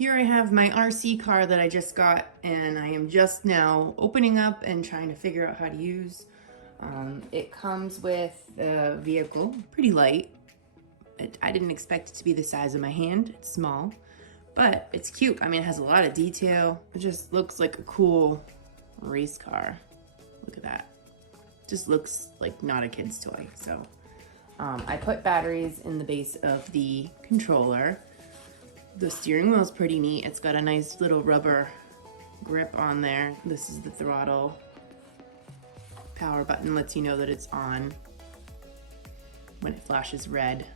Here I have my RC car that I just got, and I am just now opening up and trying to figure out how to use. It comes with a vehicle, pretty light. I didn't expect it to be the size of my hand. It's small, but it's cute. I mean, it has a lot of detail. It just looks like a cool race car. Look at that. Just looks like not a kid's toy. So I put batteries in the base of the controller. The steering wheel is pretty neat. It's got a nice little rubber grip on there. This is the throttle. Power button lets you know that it's on when it flashes red.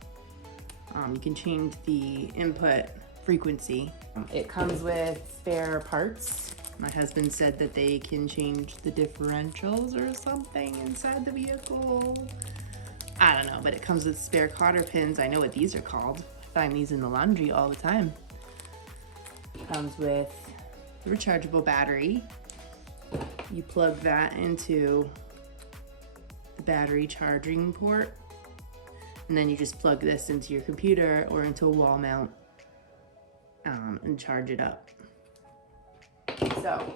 You can change the input frequency. It comes with spare parts. My husband said that they can change the differentials or something inside the vehicle. I don't know, but it comes with spare cotter pins. I know what these are called. I find these in the laundry all the time. It comes with a rechargeable battery. You plug that into the battery charging port, and then you just plug this into your computer or into a wall mount and charge it up. So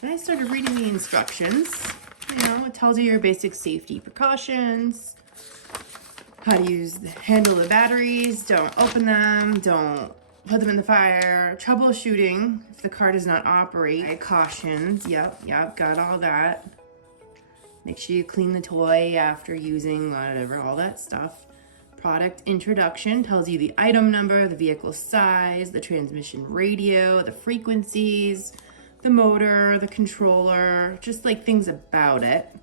then I started reading the instructions. You know, it tells you your basic safety precautions, how to handle the batteries, don't open them, don't put them in the fire, troubleshooting if the car does not operate, cautions, yep, got all that. Make sure you clean the toy after using whatever, all that stuff. Product introduction tells you the item number, the vehicle size, the transmission radio, the frequencies, the motor, the controller, just like things about it.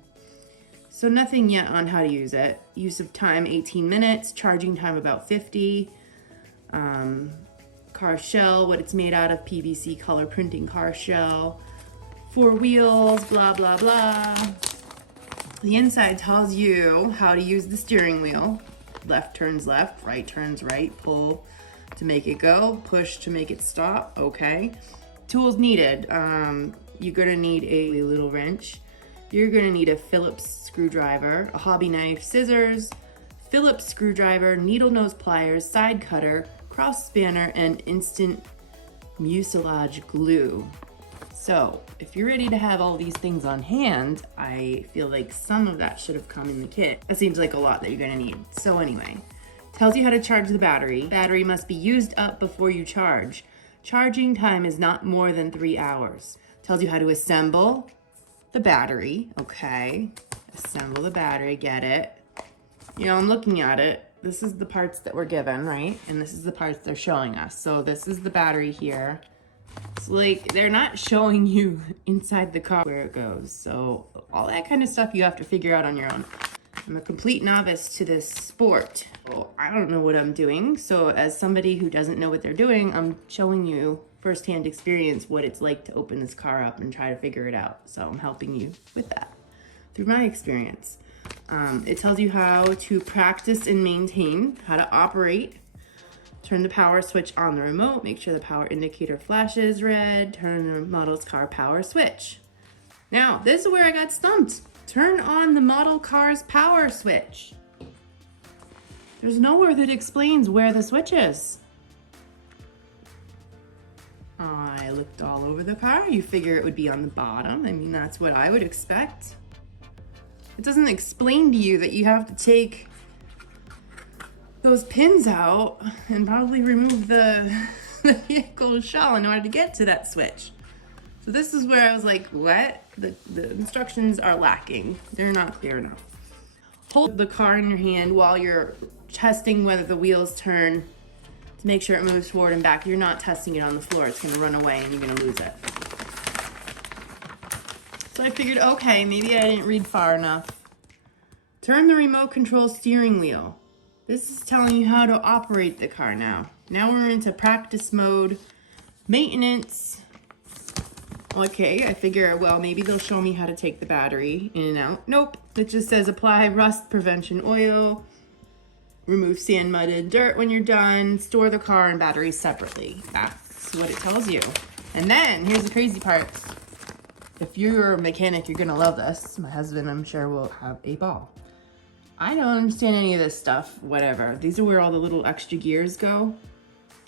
So nothing yet on how to use it. Use of time 18 minutes, charging time about 50. Car shell, what it's made out of, PVC color printing car shell. 4 wheels, blah, blah, blah. The inside tells you how to use the steering wheel. Left turns left, right turns right, pull to make it go, push to make it stop, okay. Tools needed, you're gonna need a little wrench. You're gonna need a Phillips screwdriver, a hobby knife, scissors, Phillips screwdriver, needle nose pliers, side cutter, cross spanner, and instant mucilage glue. So if you're ready to have all these things on hand, I feel like some of that should have come in the kit. That seems like a lot that you're gonna need. So anyway, tells you how to charge the battery. Battery must be used up before you charge. Charging time is not more than 3 hours. Tells you how to assemble the battery, okay. Assemble the battery, get it. You know, I'm looking at it. This is the parts that we're given, right? And this is the parts they're showing us. So this is the battery here. It's like they're not showing you inside the car where it goes. So all that kind of stuff you have to figure out on your own. I'm a complete novice to this sport. Well, I don't know what I'm doing. So as somebody who doesn't know what they're doing, I'm showing you firsthand experience what it's like to open this car up and try to figure it out. So I'm helping you with that through my experience. It tells you how to practice and maintain, how to operate. Turn the power switch on the remote, make sure the power indicator flashes red, turn the model's car power switch. Now, this is where I got stumped. Turn on the model car's power switch. There's nowhere that explains where the switch is. I looked all over the car. You figure it would be on the bottom. I mean, that's what I would expect. It doesn't explain to you that you have to take those pins out and probably remove the vehicle shell in order to get to that switch. So this is where I was like, what? The instructions are lacking. They're not clear enough. Hold the car in your hand while you're testing whether the wheels turn to make sure it moves forward and back. You're not testing it on the floor. It's gonna run away and you're gonna lose it. So I figured, okay, maybe I didn't read far enough. Turn the remote control steering wheel. This is telling you how to operate the car now. Now we're into practice mode, maintenance. Okay, I figure, well, maybe they'll show me how to take the battery in and out. Nope, it just says apply rust prevention oil, remove sand, mud, and dirt when you're done, store the car and batteries separately. That's what it tells you. And then, here's the crazy part. If you're a mechanic, you're gonna love this. My husband, I'm sure, will have a ball. I don't understand any of this stuff, whatever. These are where all the little extra gears go.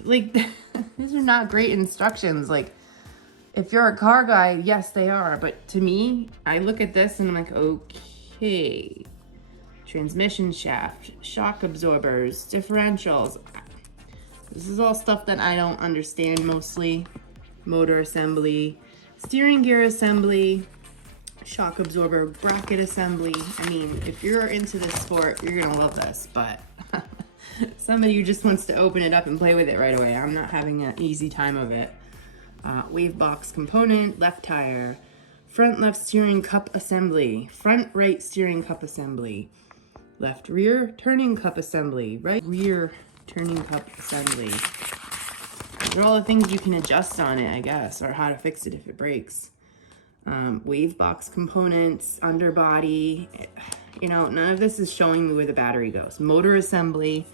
like, these are not great instructions. Like, if you're a car guy, yes, they are. But to me, I look at this and I'm like, okay. Transmission shaft, shock absorbers, differentials. This is all stuff that I don't understand mostly. Motor assembly, steering gear assembly, shock absorber bracket assembly. I mean, if you're into this sport, you're gonna love this, but somebody who just wants to open it up and play with it right away, I'm not having an easy time of it. Wave box component, left tire, front left steering cup assembly, front right steering cup assembly, left rear turning cup assembly, right rear turning cup assembly. Those are all the things you can adjust on it, I guess, or how to fix it if it breaks. Wave box components, underbody, you know, none of this is showing me where the battery goes. Motor assembly,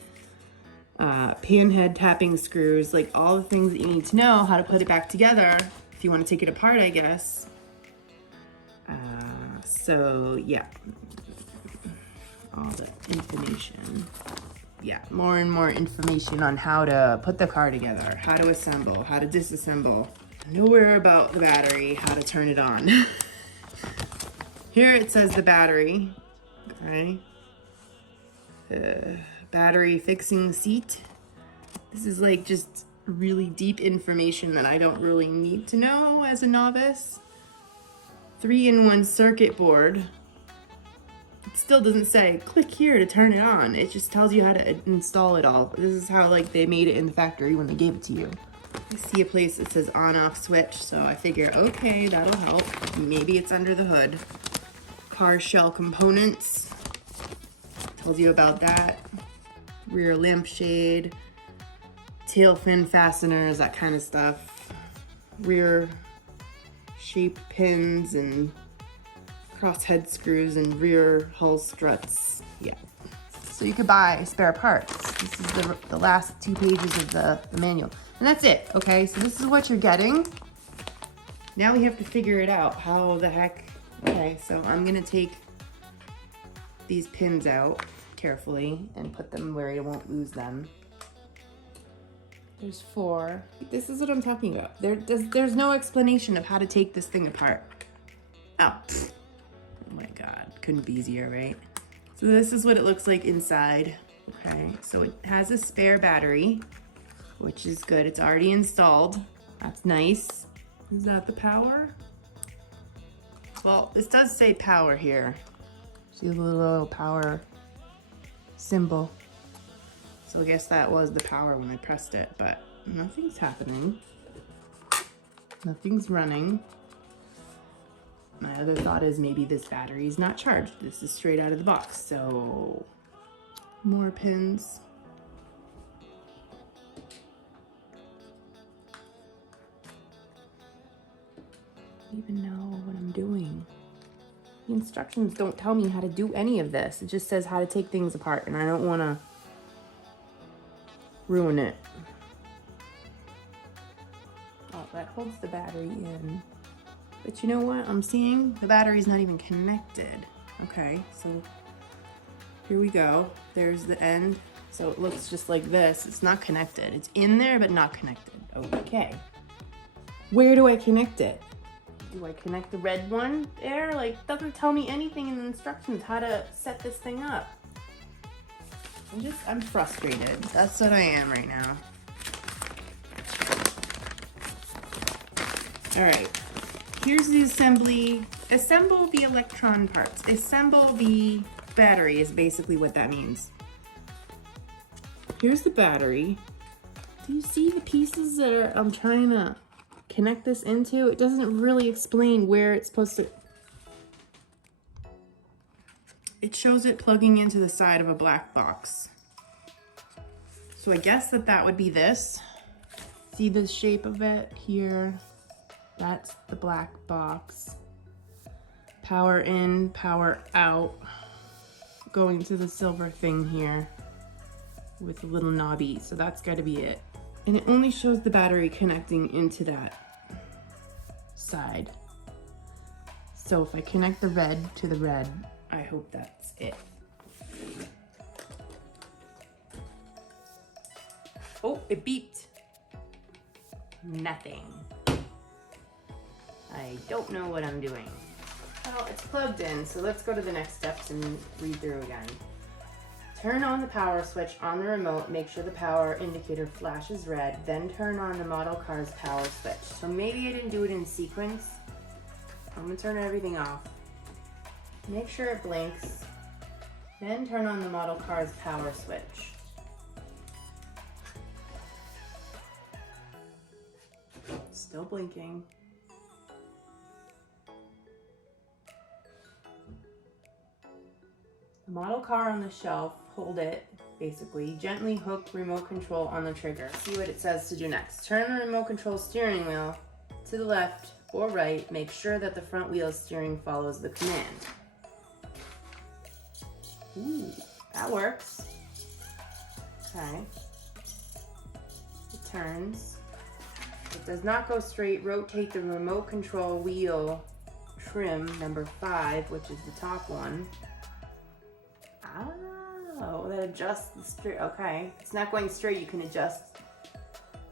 pan head tapping screws, like all the things that you need to know how to put it back together if you want to take it apart, I guess. So yeah, all the information. Yeah, more and more information on how to put the car together, how to assemble, how to disassemble. Nowhere about the battery, how to turn it on. Here it says the battery, okay. Battery fixing seat. This is like just really deep information that I don't really need to know as a novice. 3-in-1 circuit board. It still doesn't say click here to turn it on. It just tells you how to install it all. This is how like they made it in the factory when they gave it to you. I see a place that says on off switch, so I figure okay, that'll help. Maybe it's under the hood. Car shell components. Tells you about that. Rear lampshade, tail fin fasteners, that kind of stuff. Rear shape pins and cross head screws and rear hull struts. Yeah. So you could buy spare parts. This is the last 2 pages of the manual. And that's it, okay? So this is what you're getting. Now we have to figure it out. How the heck? Okay, so I'm gonna take these pins out carefully and put them where you won't lose them. There's 4. This is what I'm talking about. There's no explanation of how to take this thing apart. Oh, oh my God, couldn't be easier, right? So this is what it looks like inside. Okay, so it has a spare battery, which is good. It's already installed. That's nice. Is that the power? Well, this does say power here. See the little power symbol. So I guess that was the power when I pressed it, but nothing's happening. Nothing's running. My other thought is maybe this battery is not charged. This is straight out of the box, so more pins. I don't even know what I'm doing. The instructions don't tell me how to do any of this. It just says how to take things apart, and I don't want to ruin it. Oh, that holds the battery in. But you know what? I'm seeing the battery's not even connected. Okay, so here we go. There's the end. So it looks just like this. It's not connected. It's in there, but not connected. Okay. Where do I connect it? Do I connect the red one there? Like, it doesn't tell me anything in the instructions how to set this thing up. I'm frustrated. That's what I am right now. All right, here's the assembly. Assemble the electron parts. Assemble the battery is basically what that means. Here's the battery. Do you see the pieces that I'm trying to connect this into? It doesn't really explain where it's supposed to. It shows it plugging into the side of a black box. So I guess that would be this. See the shape of it here? That's the black box. Power in, power out. Going to the silver thing here with a little knobby. So that's gotta be it. And it only shows the battery connecting into that side. So if I connect the red to the red, I hope that's it. Oh, it beeped. nothing. I don't know what I'm doing. Well, it's plugged in, so let's go to the next steps and read through again. Turn on the power switch on the remote, make sure the power indicator flashes red, then turn on the model car's power switch. So maybe I didn't do it in sequence. I'm gonna turn everything off. Make sure it blinks, then turn on the model car's power switch. Still blinking. The model car on the shelf, hold it, basically. Gently hook remote control on the trigger. See what it says to do next. Turn the remote control steering wheel to the left or right. Make sure that the front wheel steering follows the command. Ooh, that works. Okay. It turns. It does not go straight. Rotate the remote control wheel trim, number 5, which is the top one. Oh, that adjusts the straight. Okay, it's not going straight. You can adjust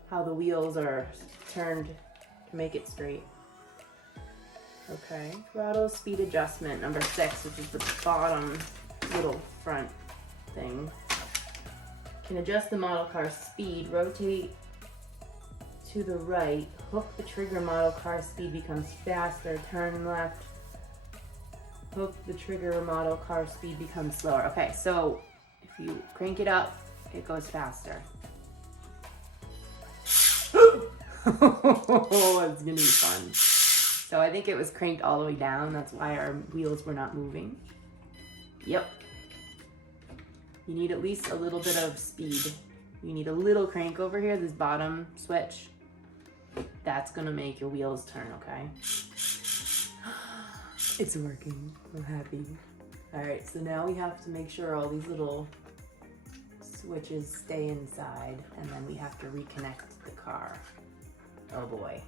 how the wheels are turned to make it straight. Okay, throttle speed adjustment, number 6, which is the bottom little front thing. Can adjust the model car speed. Rotate to the right, hook the trigger, model car speed becomes faster, turn left, hook the trigger, model car speed becomes slower. Okay, so if you crank it up, it goes faster. Oh, it's gonna be fun. So I think it was cranked all the way down, that's why our wheels were not moving. Yep. You need at least a little bit of speed. You need a little crank over here, this bottom switch. That's gonna make your wheels turn, okay? It's working, I'm happy. All right, so now we have to make sure all these little switches stay inside, and then we have to reconnect the car. Oh boy.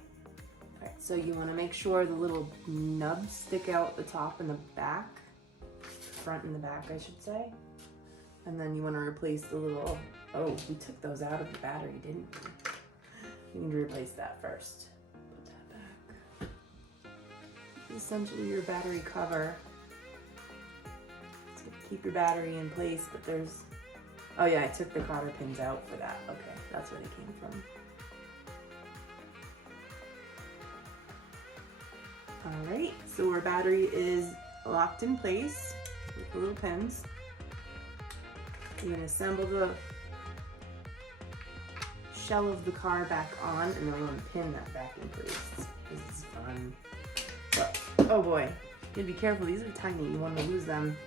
All right, so you wanna make sure the little nubs stick out the top and the back, front and the back, I should say. And then you wanna replace the little, oh, we took those out of the battery, didn't we? You need to replace that first. Put that back. Essentially your battery cover. It's gonna keep your battery in place, but there's, oh yeah, I took the cotter pins out for that. Okay, that's where they came from. All right, so our battery is locked in place with the little pins. You're gonna assemble the shell of the car back on, and then we're gonna pin that back in place. This is fun. But, oh boy, you gotta be careful. These are tiny. You want to lose them.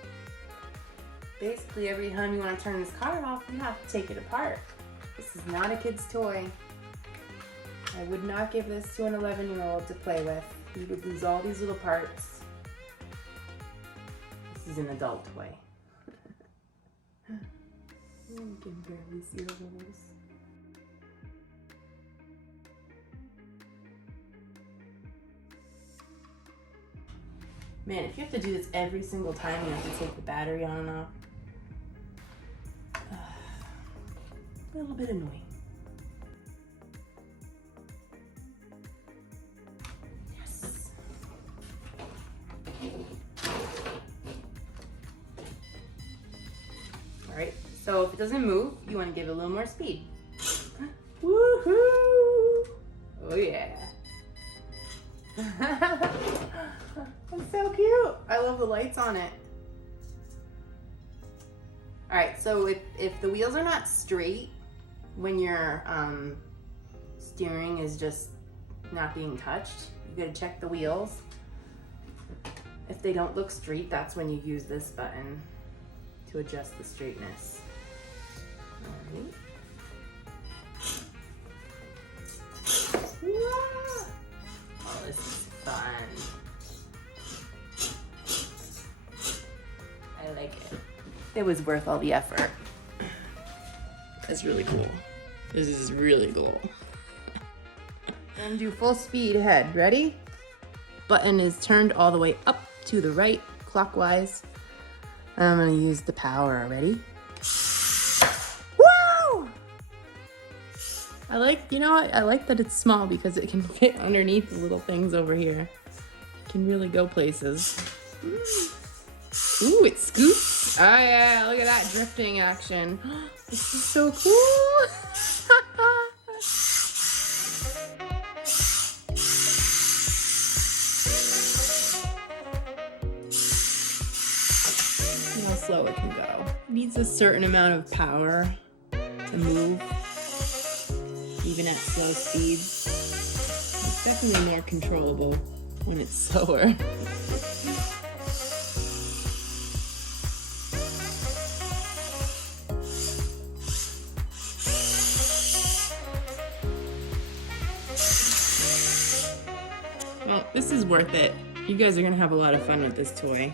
Basically, every time you want to turn this car off, you have to take it apart. This is not a kid's toy. I would not give this to an 11-year-old to play with. He would lose all these little parts. This is an adult toy. You can barely see the holes. Man, if you have to do this every single time, you have to take the battery on and off. A little bit annoying. Yes. All right, so if it doesn't move, you want to give it a little more speed. Woohoo! Oh yeah. It's so cute. I love the lights on it. All right, so if the wheels are not straight when your steering is just not being touched, you gotta check the wheels. If they don't look straight, that's when you use this button to adjust the straightness. All right. Oh, this is fun. I like it. It was worth all the effort. That's really cool. This is really cool. And do full speed ahead. Ready? Button is turned all the way up to the right, clockwise. I'm gonna use the power. Ready? Woo! I like, you know what? I like that it's small because it can fit underneath the little things over here. It can really go places. Ooh, it scoops. Oh yeah, look at that drifting action. This is so cool. See how slow it can go. It needs a certain amount of power to move, even at slow speeds. It's definitely more controllable when it's slower. Well, this is worth it. You guys are gonna have a lot of fun with this toy.